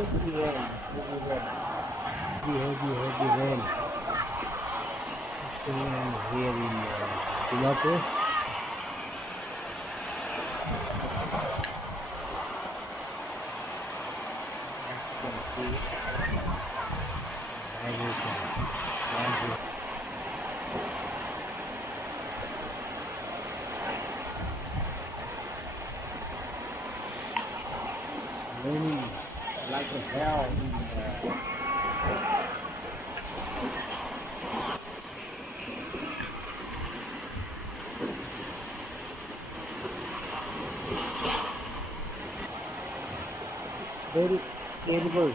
Heavy rain, heavy rain, heavy rain. It's going on here in Dimapur. As you can see, heavy rain. Raining like a hell in it's very terrible,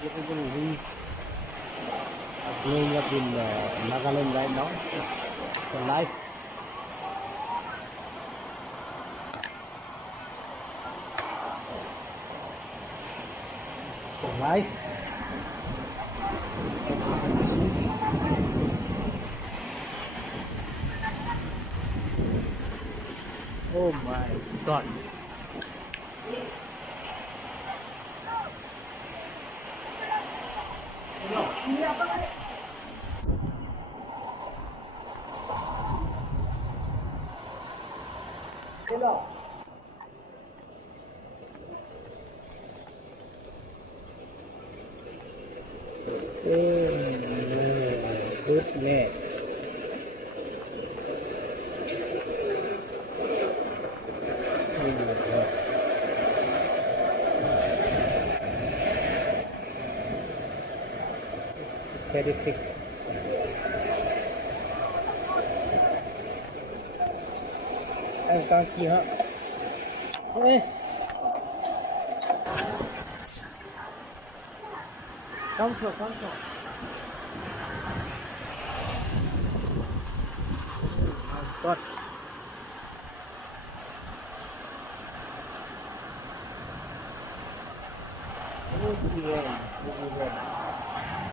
terrible winds are blowing up in Nagaland right now. It's the life. It's the life. Oh my God. Oh no, goodness. Oh my God. Terrific. Em con chị hả? Ê, con chuột, con chuột. Oh my God. Heavy rain, heavy rain.